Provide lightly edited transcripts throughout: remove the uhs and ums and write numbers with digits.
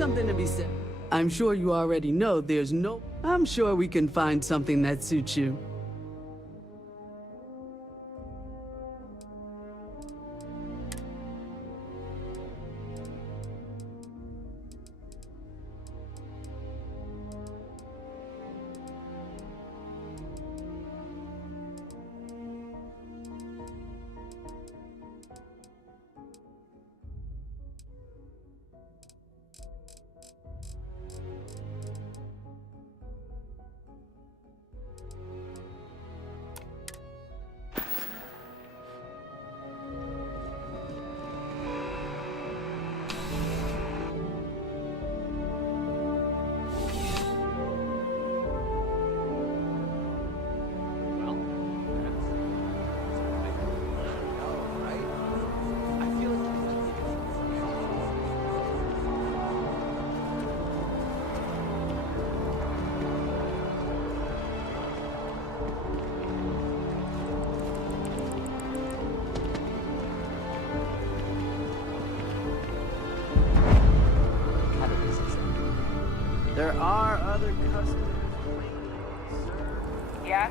something to be said. I'm sure you already know there's no... I'm sure we can find something that suits you. There are other customers waiting, sir. Yeah?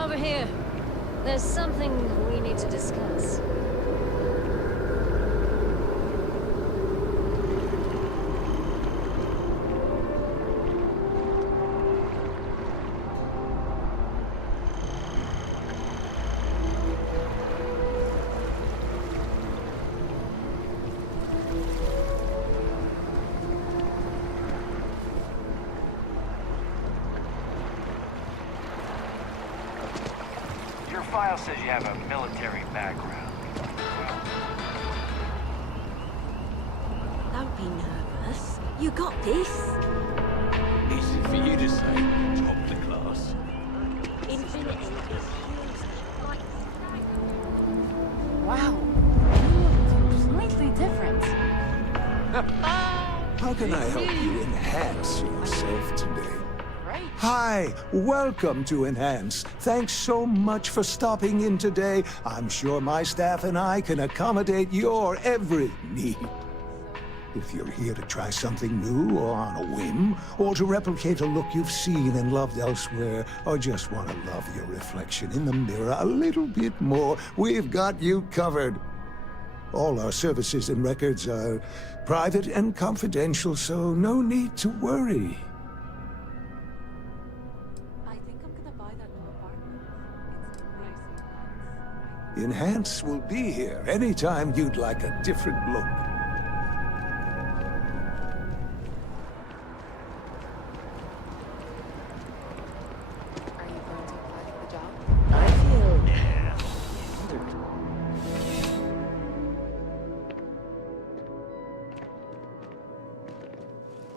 Over here. There's something we need to discuss. Your file says you have a military background. Don't be nervous. You got this. Easy for you to say, top of the class. Infinity is huge. Wow. You look completely different. How can I help you enhance yourself today? Right. Hi, welcome to Enhance. Thanks so much for stopping in today. I'm sure my staff and I can accommodate your every need. If you're here to try something new or on a whim, or to replicate a look you've seen and loved elsewhere, or just want to love your reflection in the mirror a little bit more, we've got you covered. All our services and records are private and confidential, so no need to worry. I think I'm gonna buy that new apartment. It's pricey. Enhance will be here anytime you'd like a different look.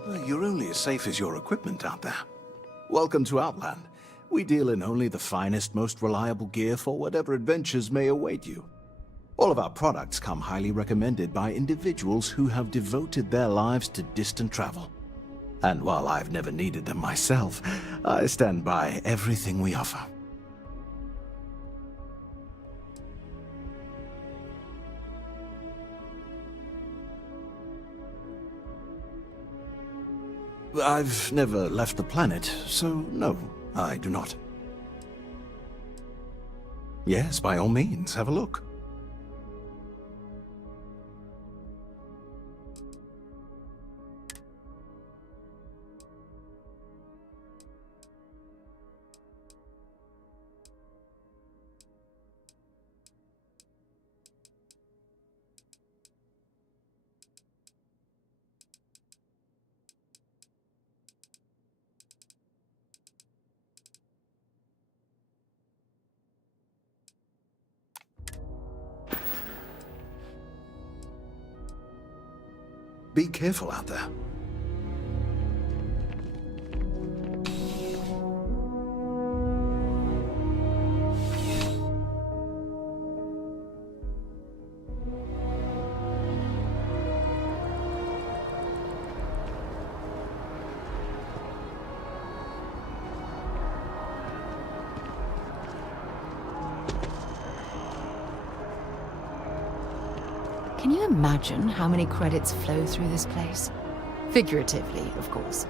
You're only as safe as your equipment out there. Welcome to Outland. We deal in only the finest, most reliable gear for whatever adventures may await you. All of our products come highly recommended by individuals who have devoted their lives to distant travel. And while I've never needed them myself, I stand by everything we offer. I've never left the planet, so no, I do not. Yes, by all means, have a look. Be careful out there. Can you imagine how many credits flow through this place? Figuratively, of course.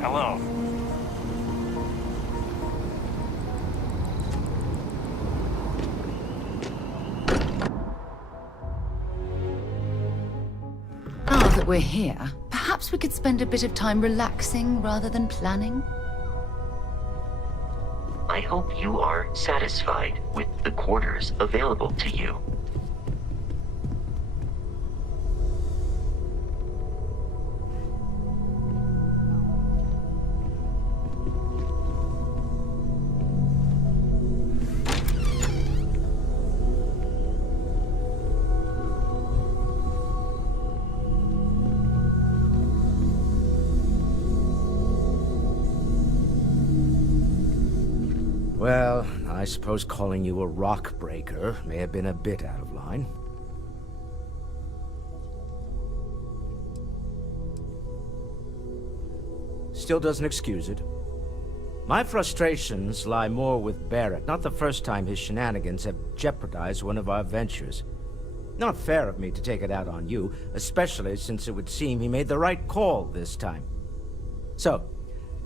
Hello. Now that we're here, perhaps we could spend a bit of time relaxing rather than planning? I hope you are satisfied with the quarters available to you. Well, I suppose calling you a rock breaker may have been a bit out of line. Still doesn't excuse it. My frustrations lie more with Barrett. Not the first time his shenanigans have jeopardized one of our ventures. Not fair of me to take it out on you, especially since it would seem he made the right call this time. So,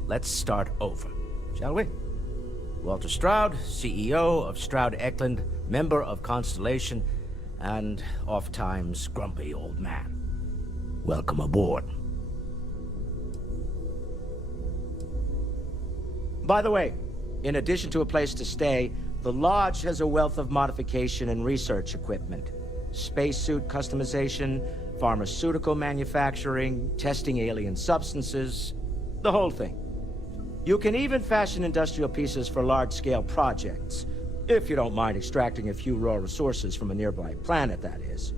let's start over, shall we? Walter Stroud, CEO of Stroud Eklund, member of Constellation, and oft-times grumpy old man. Welcome aboard. By the way, in addition to a place to stay, the Lodge has a wealth of modification and research equipment. Spacesuit customization, pharmaceutical manufacturing, testing alien substances, the whole thing. You can even fashion industrial pieces for large-scale projects, if you don't mind extracting a few raw resources from a nearby planet, that is.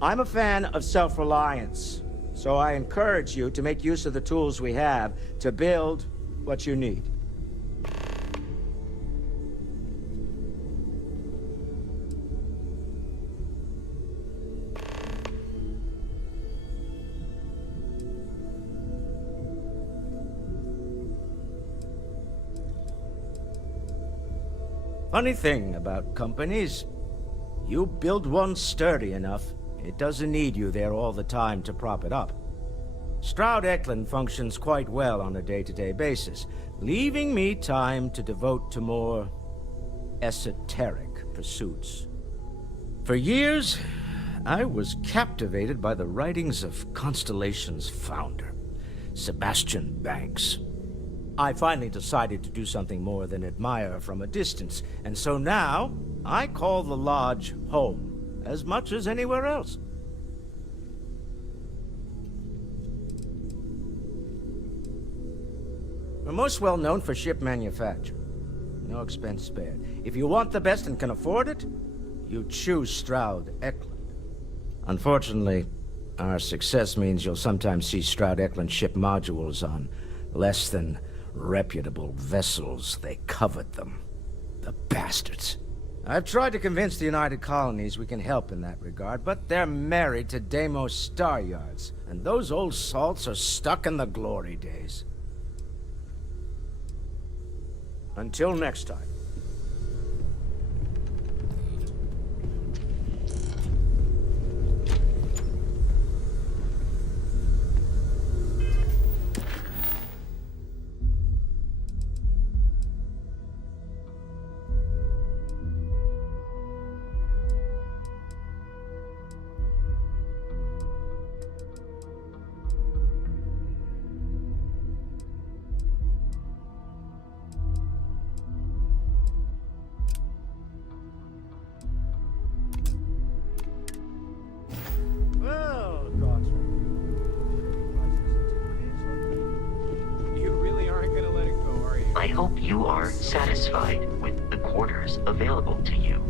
I'm a fan of self-reliance, so I encourage you to make use of the tools we have to build what you need. Funny thing about companies, you build one sturdy enough, it doesn't need you there all the time to prop it up. Stroud Eklund functions quite well on a day-to-day basis, leaving me time to devote to more esoteric pursuits. For years, I was captivated by the writings of Constellation's founder, Sebastian Banks. I finally decided to do something more than admire from a distance, and so now I call the Lodge home as much as anywhere else. We're most well known for ship manufacture. No expense spared. If you want the best and can afford it, you choose Stroud Eklund. Unfortunately, our success means you'll sometimes see Stroud Eklund ship modules on less than reputable vessels. They covet them. The bastards. I've tried to convince the United Colonies we can help in that regard, but they're married to Deimos Star Yards, and those old salts are stuck in the glory days. Until next time. I hope you are satisfied with the quarters available to you.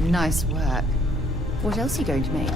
Nice work. What else are you going to make?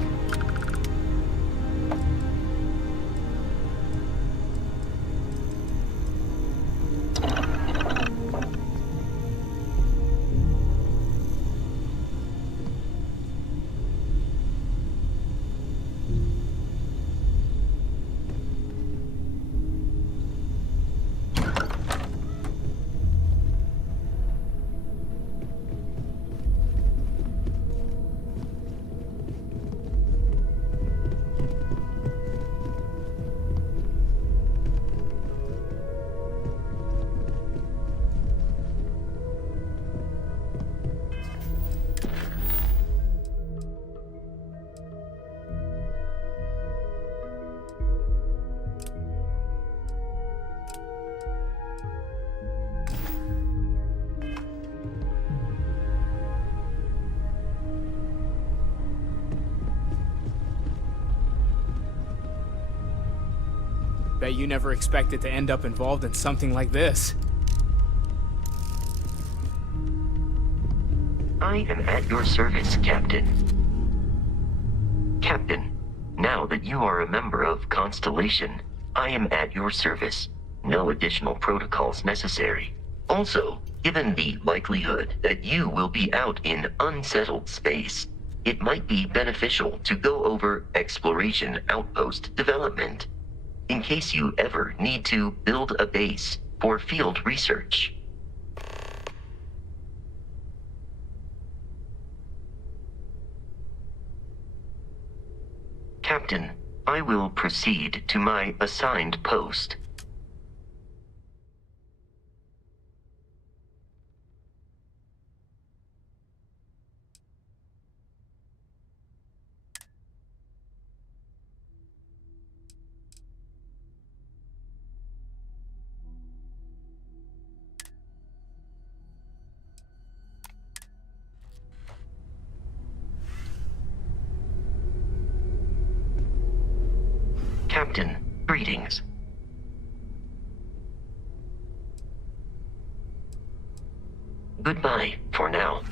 Bet you never expected to end up involved in something like this. I am at your service, Captain. Captain, now that you are a member of Constellation, I am at your service. No additional protocols necessary. Also, given the likelihood that you will be out in unsettled space, it might be beneficial to go over exploration outpost development, in case you ever need to build a base for field research. Captain, I will proceed to my assigned post. Captain, greetings. Goodbye for now.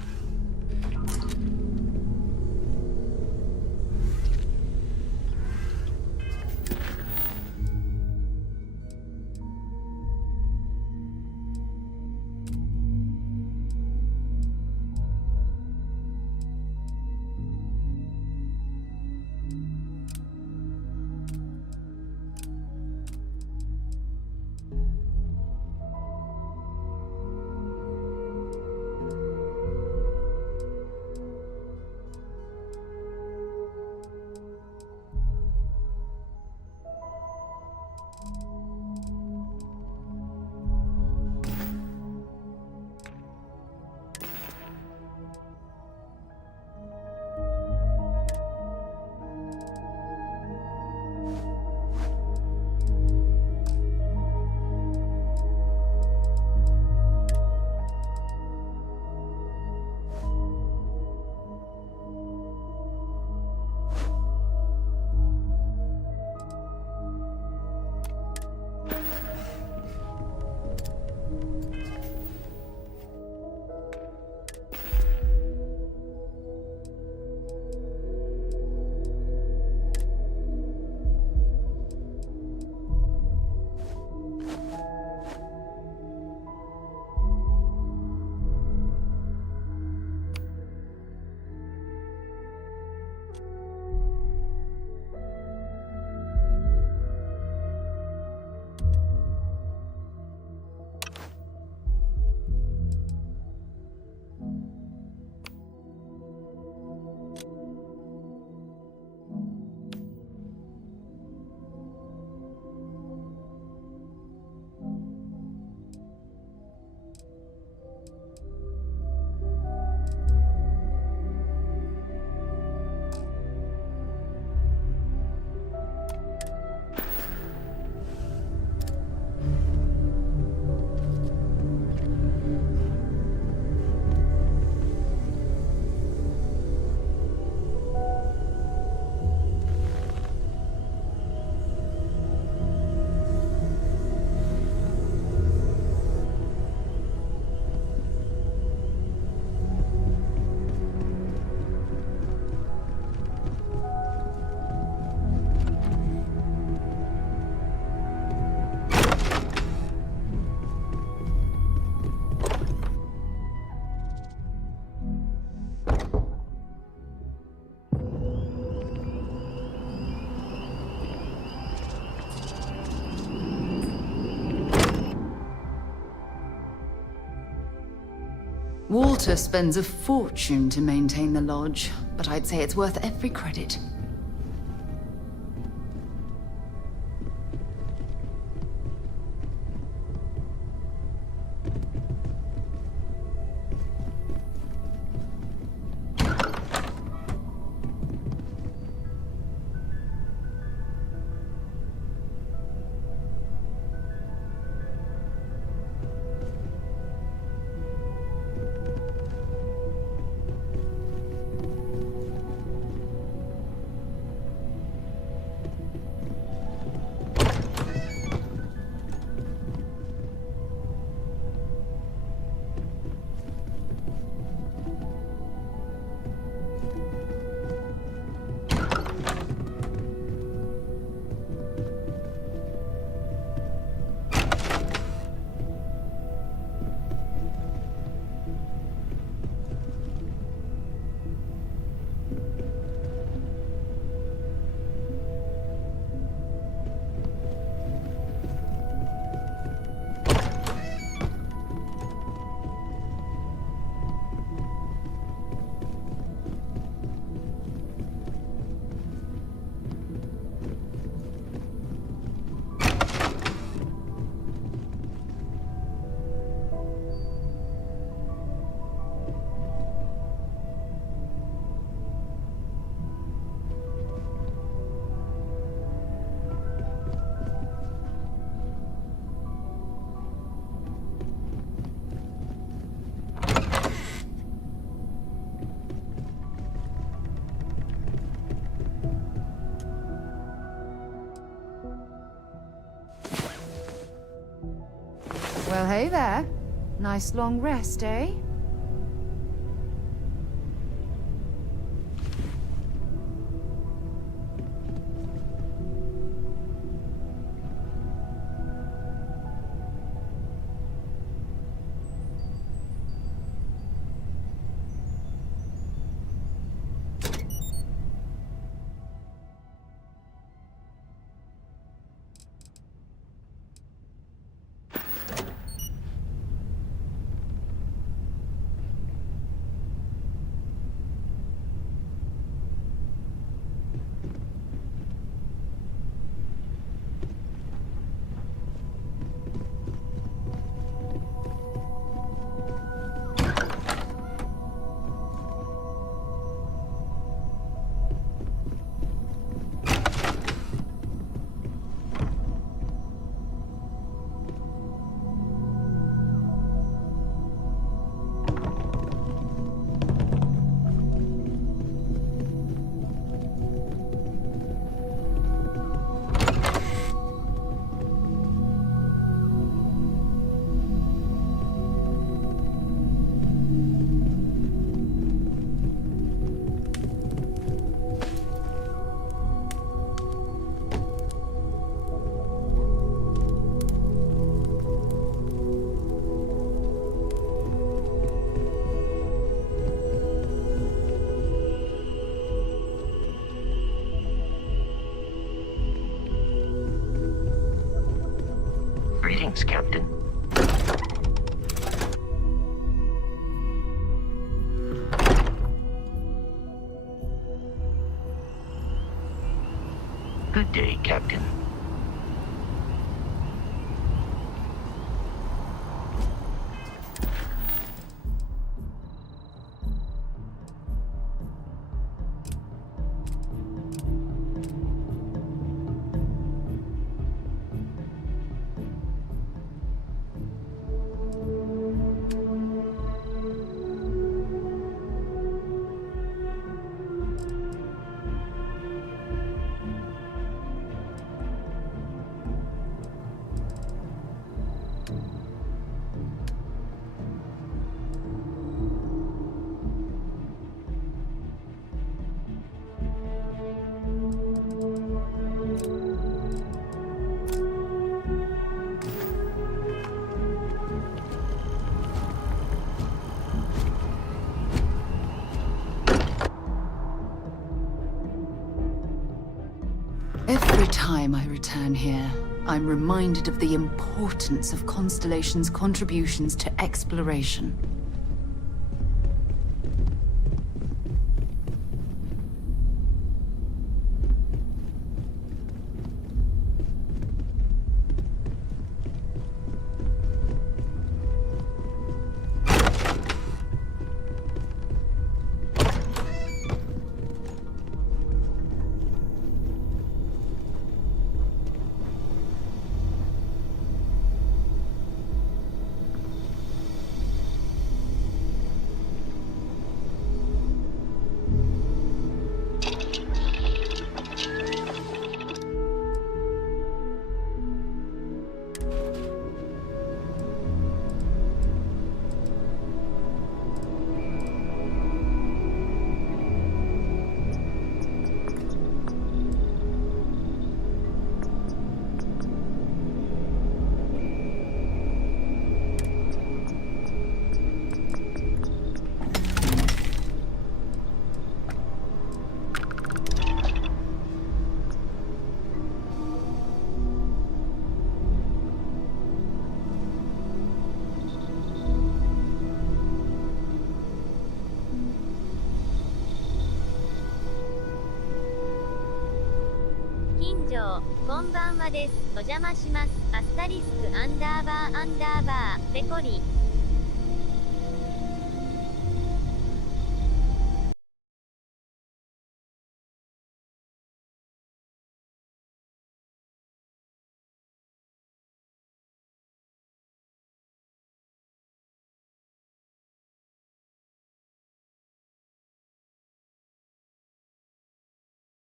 Walter spends a fortune to maintain the lodge, but I'd say it's worth every credit. Hey there. Nice long rest, eh? Greetings, Captain. Good day, Captain. Every time I return here, I'm reminded of the importance of Constellation's contributions to exploration.長、こんばんはです。お邪魔します。アスタリスクアンダーバーアンダーバー、ペコリ。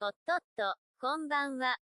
おっとっと、こんばんは。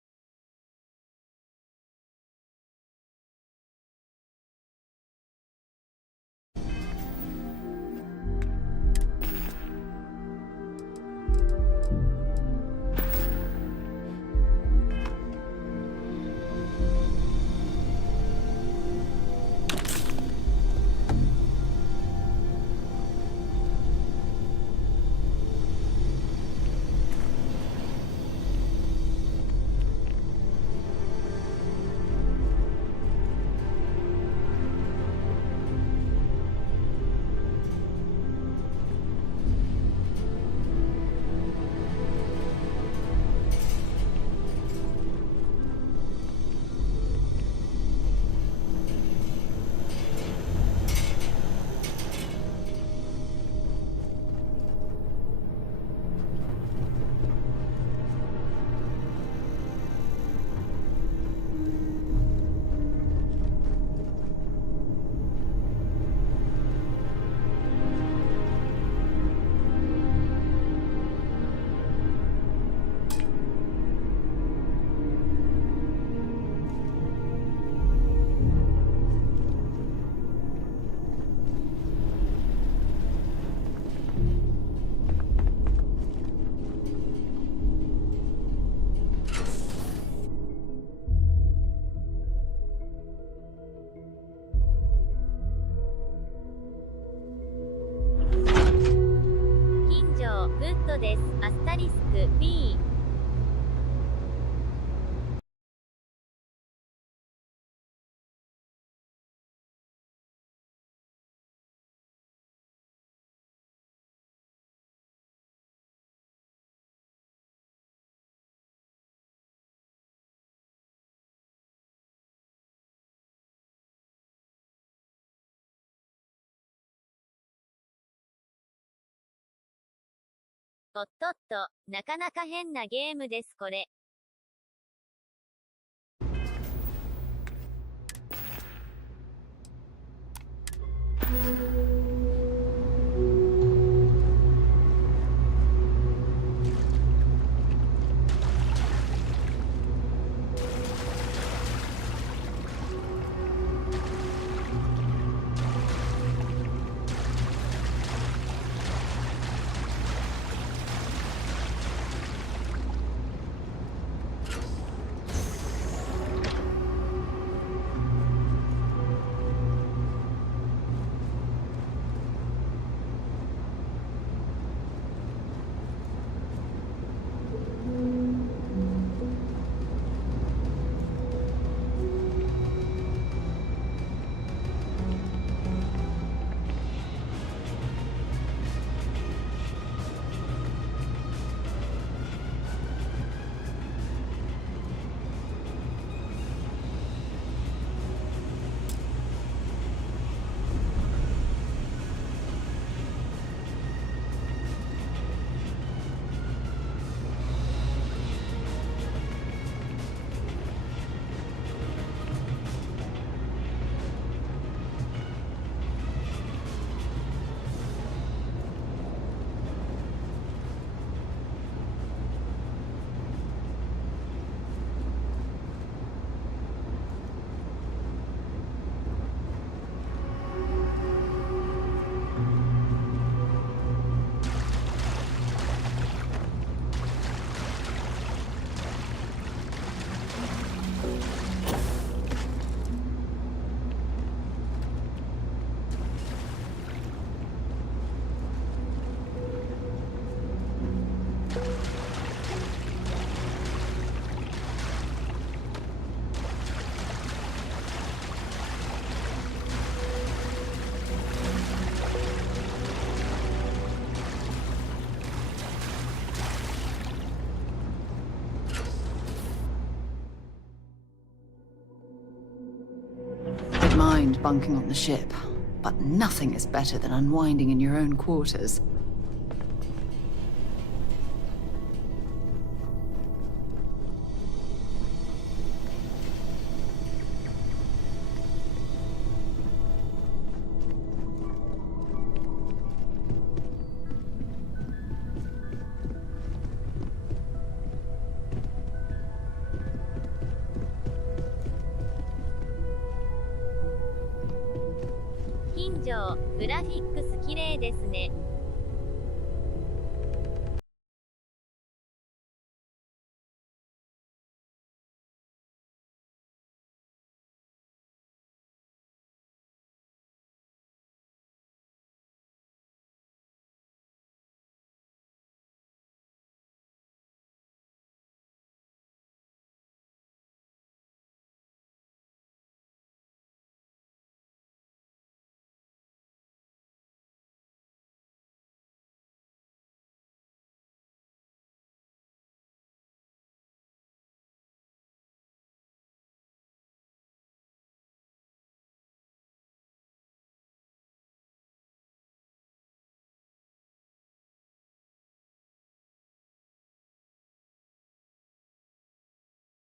スク B。 おっとっと、なかなか変なゲームですこれ。I'd mind bunking on the ship, but nothing is better than unwinding in your own quarters.金城、グラフィックス綺麗ですね。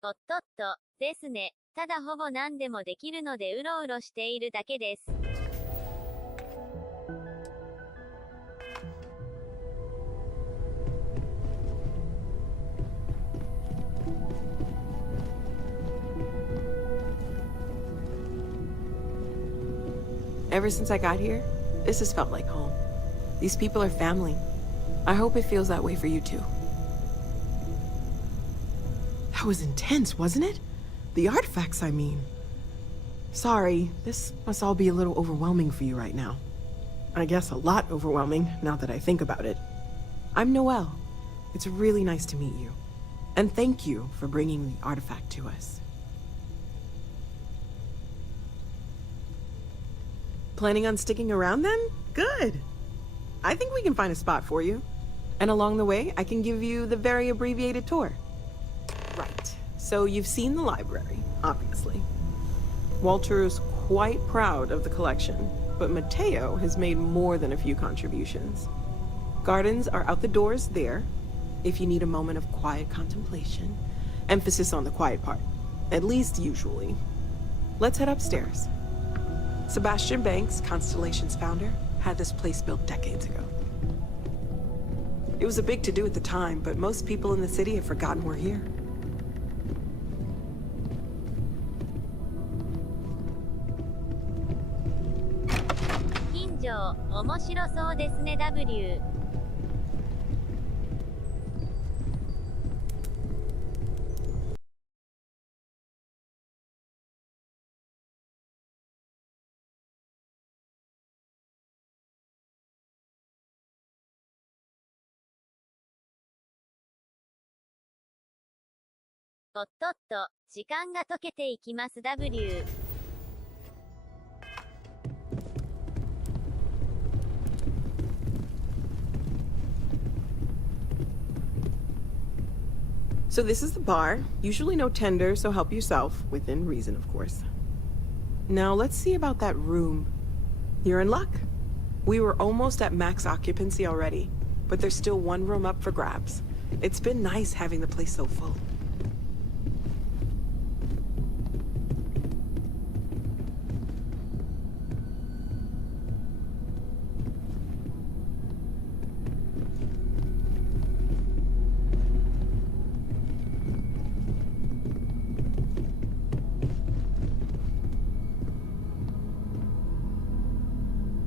おっとっと、ですね。ただほぼ何でもできるのでうろうろしているだけです。Ever since I got here, this has felt like home. These people are family. I hope it feels that way for you too. That was intense, wasn't it? The artifacts, I mean. Sorry, this must all be a little overwhelming for you right now. I guess a lot overwhelming, now that I think about it. I'm Noelle. It's really nice to meet you. And thank you for bringing the artifact to us. Planning on sticking around then? Good. I think we can find a spot for you. And along the way, I can give you the very abbreviated tour. Right. So you've seen the library, obviously. Walter is quite proud of the collection, but Mateo has made more than a few contributions. Gardens are out the doors there, if you need a moment of quiet contemplation. Emphasis on the quiet part, at least usually. Let's head upstairs. Sebastian Banks, Constellation's founder, had this place built decades ago. It was a big to-do at the time, but most people in the city have forgotten we're here. Kinjo, 面白そうですね W。おっとっと、時間が溶けていきます W。So this is the bar. Usually no tender, so help yourself, within reason, of course. Now let's see about that room. You're in luck. We were almost at max occupancy already, but there's still one room up for grabs. It's been nice having the place so full.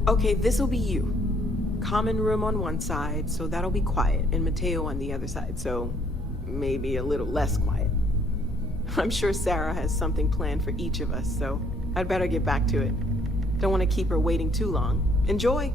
Okay, this'll be you. Common room on one side, so that'll be quiet, and Mateo on the other side, so maybe a little less quiet. I'm sure Sarah has something planned for each of us, so I'd better get back to it. Don't want to keep her waiting too long. Enjoy!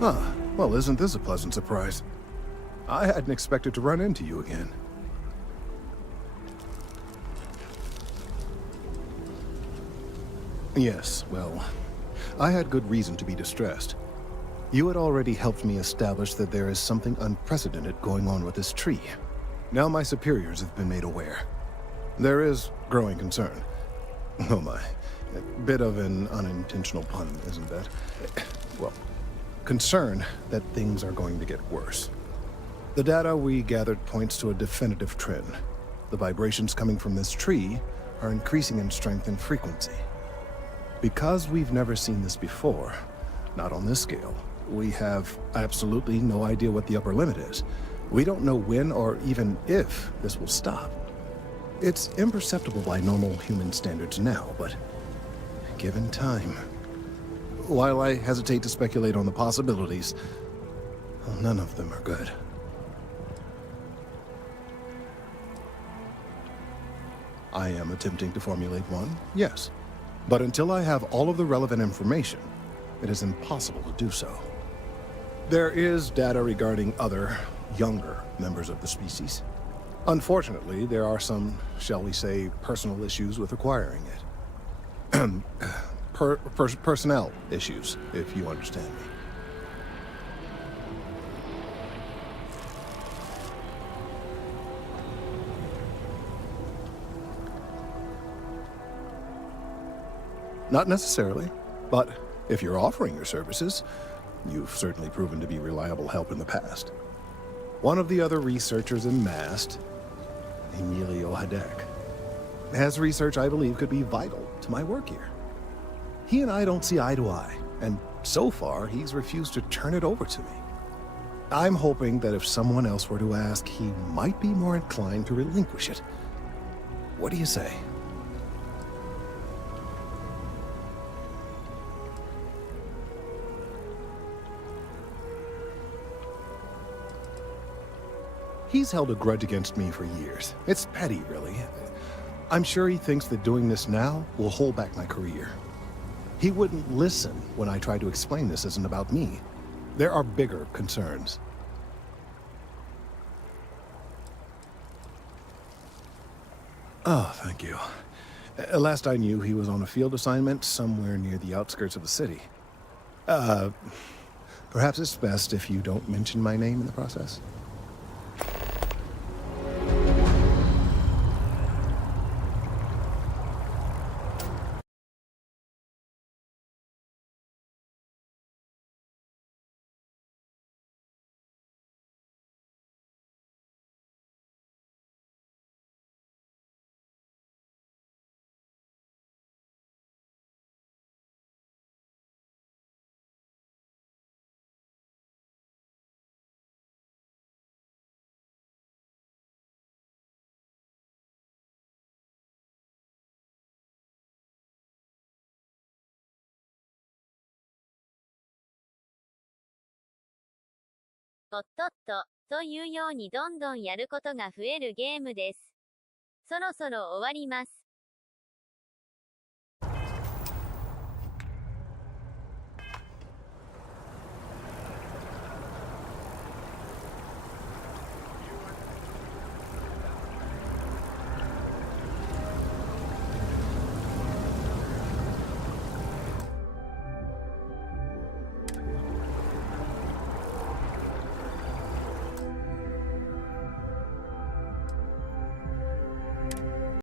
Huh. Well, isn't this a pleasant surprise? I hadn't expected to run into you again. Yes, well, I had good reason to be distressed. You had already helped me establish that there is something unprecedented going on with this tree. Now my superiors have been made aware. There is growing concern. Oh my. A bit of an unintentional pun, isn't that? Well, concern that things are going to get worse. The data we gathered points to a definitive trend. The vibrations coming from this tree are increasing in strength and frequency. Because we've never seen this before, not on this scale, we have absolutely no idea what the upper limit is. We don't know when or even if this will stop. It's imperceptible by normal human standards now, but given time. While I hesitate to speculate on the possibilities, well, none of them are good. I am attempting to formulate one, yes. But until I have all of the relevant information, it is impossible to do so. There is data regarding other, younger members of the species. Unfortunately, there are some, shall we say, personal issues with acquiring it. Personnel issues, if you understand me. Not necessarily, but if you're offering your services, you've certainly proven to be reliable help in the past. One of the other researchers in MAST, Emilio Hadek, has research I believe could be vital to my work here. He and I don't see eye to eye, and so far he's refused to turn it over to me. I'm hoping that if someone else were to ask, he might be more inclined to relinquish it. What do you say? He's held a grudge against me for years. It's petty, really. I'm sure he thinks that doing this now will hold back my career. He wouldn't listen when I tried to explain this isn't about me. There are bigger concerns. Oh, thank you. Last I knew, he was on a field assignment somewhere near the outskirts of the city. Perhaps it's best if you don't mention my name in the process.おっとっと、というようにどんどんやることが増えるゲームです。そろそろ終わります。